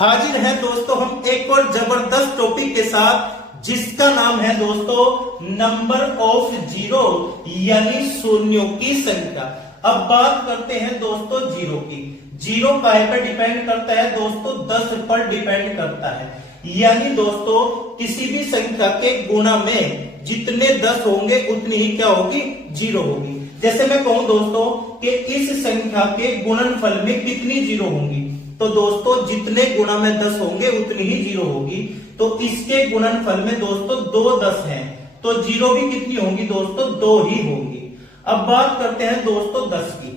हाजिर हैं दोस्तों हम एक और जबरदस्त टॉपिक के साथ जिसका नाम है दोस्तों नंबर ऑफ जीरो यानी शून्यों की संख्या। अब बात करते हैं दोस्तों जीरो की। जीरो काहे पर डिपेंड करता है दोस्तों? 10 पर डिपेंड करता है। यानी दोस्तों किसी भी संख्या के गुणा में जितने 10 होंगे उतनी ही क्या होगी? जीरो होगी। जैसे मैं कहूं दोस्तों कि इस संख्या के गुणनफल में कितनी जीरो होंगी, तो दोस्तों जितने गुणा में 10 होंगे उतनी ही जीरो होगी। तो इसके गुणनफल में दोस्तों 2 10 हैं, तो जीरो भी कितनी होंगी दोस्तों? 2 ही होंगी। अब बात करते हैं दोस्तों 10 की।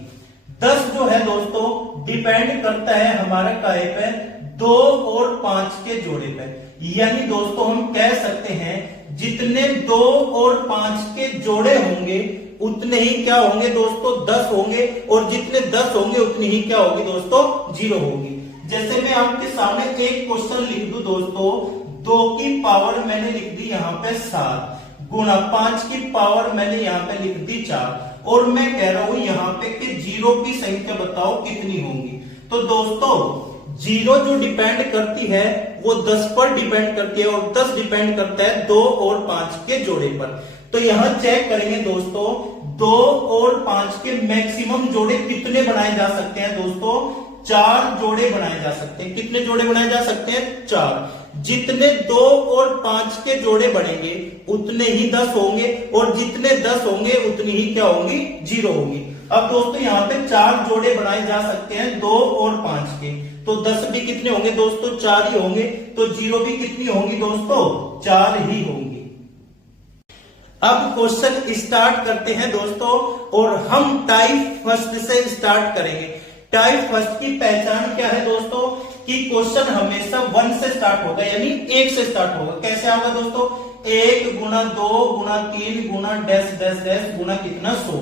10 जो है दोस्तों डिपेंड करता है हमारे काहे पे? 2 और 5 के जोड़े पे। यानी दोस्तों हम कह सकते हैं जितने 2 और 5 के जोड़े होंगे उतने ही क्या होंगे दोस्तों? 10 होंगे, और जितने 10 होंगे उतनी ही क्या होगी दोस्तों? जीरो होगी। जैसे मैं आपके सामने एक क्वेश्चन लिख दूं दोस्तों, 2 की पावर मैंने लिख दी यहाँ पे 7 गुणा 5 की पावर मैंने यहाँ पे लिख दी 4, और मैं कह रहा हूं यहाँ पे कि जीरो की संख्या बताओ कितनी होंगी। तो दोस्तों जीरो जो डिपेंड करती है वो 10 पर डिपेंड करती है, और 10 डिपेंड करता है 2 और 5 के जोड़े पर। तो यहां चेक करेंगे दोस्तों 2 और 5 के मैक्सिमम जोड़े कितने बनाए जा सकते हैं दोस्तों? 4 जोड़े बनाए जा सकते हैं। कितने जोड़े बनाए जा सकते हैं? 4। जितने 2 और 5 के जोड़े बनेंगे उतने ही 10 होंगे, और जितने 10 होंगे उतनी ही क्या होंगी? जीरो होंगी। अब दोस्तों यहाँ पे 4 जोड़े बनाए जा सकते हैं 2 और 5 के, तो 10 भी कितने होंगे दोस्तों? 4 ही होंगे। तो जीरो भी कितनी होंगी दोस्तों? 4 ही होंगी। अब क्वेश्चन स्टार्ट करते हैं दोस्तों, और हम टाइप फर्स्ट से स्टार्ट करेंगे। टाइप फर्स्ट की पहचान क्या है दोस्तों? कि क्वेश्चन हमेशा 1 से स्टार्ट होगा, यानी 1 से स्टार्ट होगा। कैसे होगा दोस्तों? 1 गुना 2 गुना 3 गुना डैश डैश डैश गुना कितना 100,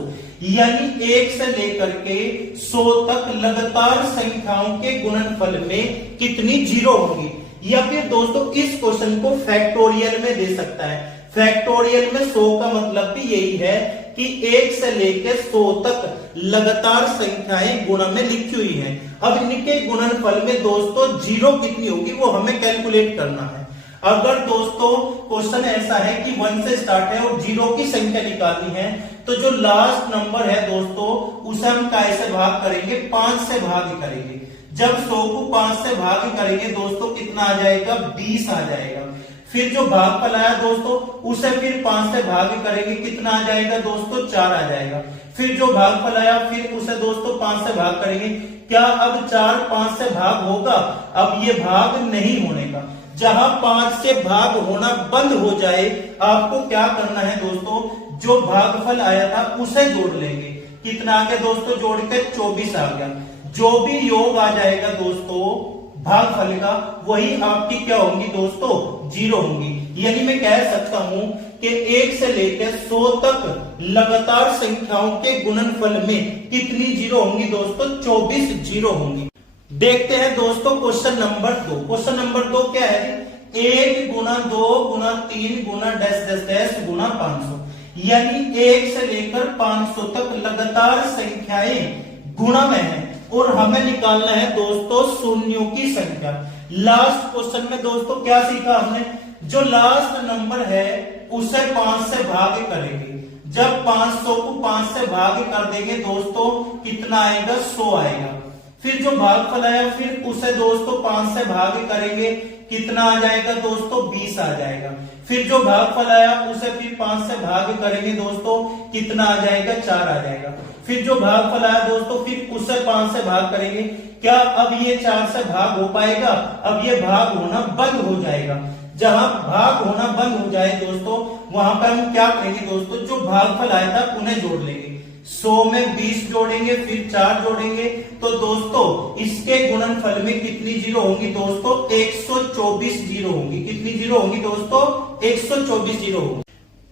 यानी 1 से लेकर के 100 तक लगातार संख्याओं के गुणनफल में कितनी जीरो होंगी। या फिर दोस्तों इस क्वेश्चन को फैक्टोरियल में दे सकता है। फैक्टोरियल में 100 का मतलब भी यही है कि 1 से लेकर 100 तक लगातार संख्याएं गुणा में लिखी हुई हैं। अब इनके गुणनफल में दोस्तों जीरो कितनी होगी वो हमें कैलकुलेट करना है। अगर दोस्तों क्वेश्चन ऐसा है कि 1 से स्टार्ट है और जीरो की संख्या निकालनी है, तो जो लास्ट नंबर है दोस्तों उसे हम कैसे भाग करेंगे? 5 से भाग करेंगे। जब 100 को 5 से भाग करेंगे दोस्तों कितना आ जाएगा? 20 आ जाएगा। फिर जो भागफल आया दोस्तों उसे फिर 5 से भाग करेंगे, कितना आ जाएगा दोस्तों? 4 आ जाएगा। फिर जो भागफल आया फिर उसे दोस्तों 5 से भाग करेंगे। क्या अब 4 5 से भाग होगा? अब ये भाग नहीं होने का। जहां 5 से भाग होना बंद हो जाए आपको क्या करना है दोस्तों? जो भागफल आया था उसे जोड़ लेंगे। कितना आ गया दोस्तों? जोड़ के 24 आ गया। जो भी योग आ जाएगा दोस्तों भागफल का, वही आपकी क्या होंगी दोस्तों? जीरो होंगी। यानी मैं कह सकता हूं कि 1 से लेकर 100 तक लगातार संख्याओं के गुणनफल में कितनी जीरो होंगी दोस्तों? 24 जीरो होंगी। देखते हैं दोस्तों क्वेश्चन नंबर 2। क्वेश्चन नंबर 2 क्या है? 1 गुना 2 गुना 3 गुना डैश डैश डैश गुना 500, यानी 1 से लेकर 500 तक लगातार संख्याएं गुणा में है, और हमें निकालना है दोस्तों शून्यों की संख्या। लास्ट क्वेश्चन में दोस्तों क्या सीखा हमने? जो लास्ट नंबर है उसे 5 से भाग करेंगे। जब 500 को 5 से भाग कर देंगे दोस्तों कितना आएगा? 100 आएगा। फिर जो भागफल आया फिर उसे दोस्तों 5 से भाग करेंगे, कितना आ जाएगा दोस्तों? 20 आ जाएगा। फिर जो भागफल आया उसे फिर 5 से भाग करेंगे दोस्तों, कितना आ जाएगा? 4 आ जाएगा। फिर जो भागफल आया दोस्तों फिर उसे 5 से भाग करेंगे। क्या अब ये 4 से भाग हो पाएगा? अब ये भाग होना बंद हो जाएगा। जहां भाग होना बंद हो जाए दोस्तों वहां पर हम क्या करेंगे दोस्तों? जो भागफल आया था उन्हें जोड़ लेंगे। 100 में 20 जोड़ेंगे, फिर 4 जोड़ेंगे, तो दोस्तों इसके गुणनफल में कितनी जीरो होंगी दोस्तों? 124 जीरो होंगी। कितनी जीरो होंगी दोस्तों? 124 जीरो होंगी।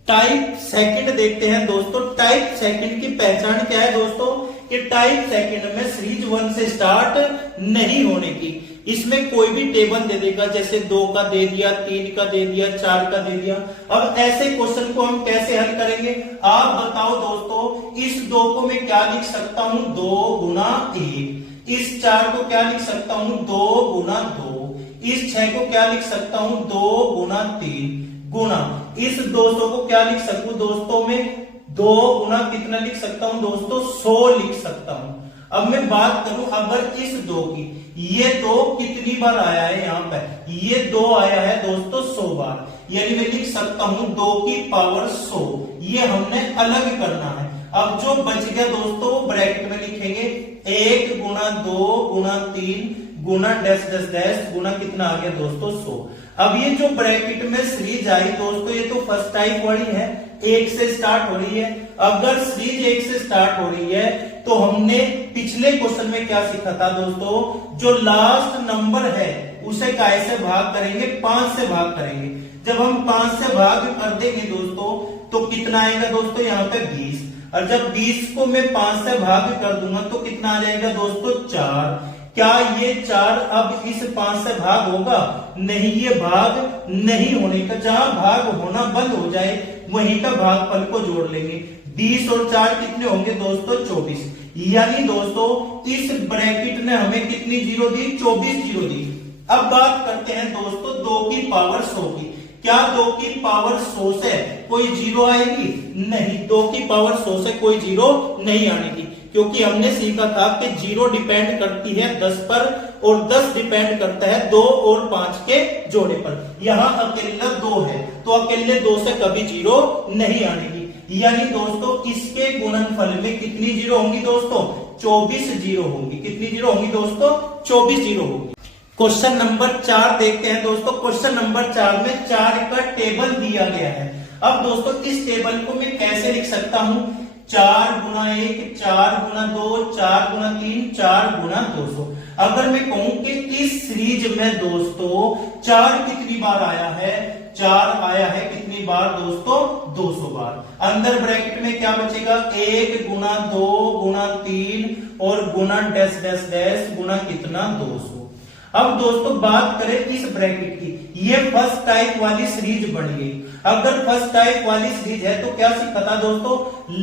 टाइप सेकंड देखते हैं दोस्तों। टाइप सेकंड की पहचान क्या है दोस्तों? कि टाइप सेकंड में सीरीज 1 से स्टार्ट नहीं होने की। इसमें कोई भी टेबल दे देगा, जैसे 2 का दे दिया, 3 का दे दिया, 4 का दे दिया। अब ऐसे क्वेश्चन को हम कैसे हल करेंगे आप बताओ दोस्तों? इस 2 को मैं क्या लिख सकता हूं? 2 गुना 1। इस 4 को क्या लिख सकता हूं? 2 गुना 2। इस 6 को क्या लिख सकता हूं 2 गुना 3 गुना इस 200 को क्या लिख सकूं दोस्तों में 2 गुना कितना लिख सकता हूं दोस्तों 100 लिख सकता हूं। अब मैं बात करूं अगर इस 2 की, ये 2 कितनी बार आया है यहाँ पर, ये 2 आया है दोस्तों 100 बार, यानी मैं लिख सकता हूं 2 की पावर 100। ये हमने अलग करना है। अब जो बच गया दोस्तों वो ब्रैकेट में लिखेंगे 1 गुना 2 गुना 3 गुना डैश डैश डैश गुना कितना आ गया दोस्तों 100। अब ये जो ब्रैकेट में सीरीज आई दोस्तों ये तो फर्स्ट टाइप वाली है, 1 से स्टार्ट हो रही है। अगर सीरीज 1 से स्टार्ट हो रही है तो हमने पिछले क्वेश्चन में क्या सीखा था दोस्तों, जो लास्ट नंबर है उसे कैसे भाग करेंगे 5 से भाग करेंगे। जब हम 5 से भाग कर देंगे दोस्तों तो कितना आएगा दोस्तों यहाँ पे 20, और जब 20 को मैं 5 से भाग कर दूंगा तो कितना आ जाएगा दोस्तों 4। क्या ये 4 अब इस 5 से भाग होगा? नहीं, ये भाग नहीं होने का। जहां भाग होना बंद हो जाए वहीं का भागफल को जोड़ लेंगे। 20 और 4 कितने होंगे दोस्तों 24। यानी दोस्तों इस ब्रैकेट ने हमें कितनी जीरो दी 24 जीरो दी। अब बात करते हैं दोस्तों 2 की पावर 100 की। क्या 2 की पावर 100 से कोई जीरो आएगी? नहीं, 2 की पावर 100 से कोई जीरो नहीं आने की, क्योंकि हमने सीखा था कि जीरो डिपेंड करती है 10 पर और 10 डिपेंड करता है 2 और 5 के जोड़े पर। यहाँ अकेला 2 है तो अकेले 2 से कभी जीरो नहीं आने की। यानी दोस्तों इसके गुणनफल में कितनी जीरो होंगी दोस्तों 24 जीरो होंगी। कितनी जीरो होंगी दोस्तों 24 जीरो होंगी। क्वेश्चन नंबर 4 देखते हैं दोस्तों। क्वेश्चन नंबर 4 में 4 का टेबल दिया गया है। अब दोस्तों इस टेबल को मैं कैसे लिख सकता हूं 4 गुना 1 4 गुना 2 4 गुना 3 4 गुना 200। अगर मैं कहूं कि इस सीरीज में दोस्तों 4 कितनी बार आया है, 4 आया है कितनी बार दोस्तों 200 बार। अंदर ब्रैकेट में क्या बचेगा 1 गुना 2 गुना 3 और गुना डैश डैश डैश गुना कितना 200। अब दोस्तों बात करें इस ब्रैकेट की, ये फर्स्ट टाइप वाली सीरीज बन गई। अगर फर्स्ट टाइप वाली सीरीज है तो क्या सीखा था दोस्तों,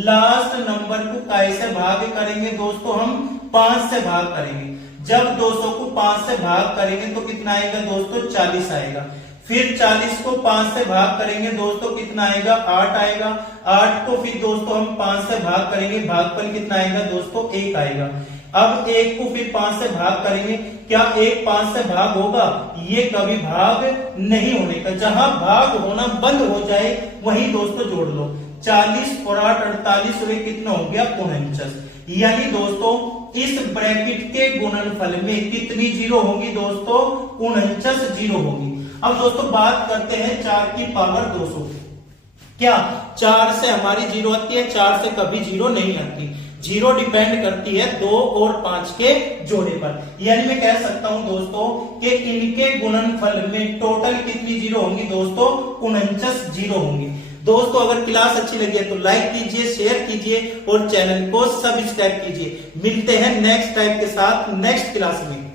लास्ट नंबर को कैसे भाग करेंगे दोस्तों, हम 5 से भाग करेंगे। जब 200 को 5 से भाग करेंगे तो कितना आएगा दोस्तों 40 आएगा। फिर 40 को 5 से भाग करेंगे दोस्तों कितना आएगा 8 आएगा। 8 को फिर दोस्तों हम 5 से भाग करेंगे, भागफल कितना आएगा दोस्तों 1 आएगा। अब 1 को फिर 5 से भाग करेंगे, क्या 1 5 से भाग होगा? ये कभी भाग नहीं होने का। जहां भाग होना बंद हो जाए वहीं दोस्तों जोड़ लो। 40 और 8 48 और कितना हो गया 49। यानी दोस्तों इस ब्रैकेट के गुणनफल में कितनी जीरो होगी दोस्तों 49 जीरो होगी। अब दोस्तों बात करते हैं 4 की पावर 200। क्या 4 से हमारी जीरो आती है? 4 से कभी जीरो नहीं आती। जीरो डिपेंड करती है 2 और 5 के जोड़े पर। यानी मैं कह सकता हूं दोस्तों कि इनके गुणनफल में टोटल कितनी जीरो होंगी दोस्तों 49 जीरो होंगी। दोस्तों अगर क्लास अच्छी लगी है तो लाइक कीजिए, शेयर कीजिए और चैनल को सब्सक्राइब कीजिए। मिलते हैं नेक्स्ट टाइप के साथ नेक्स्ट क्लास में।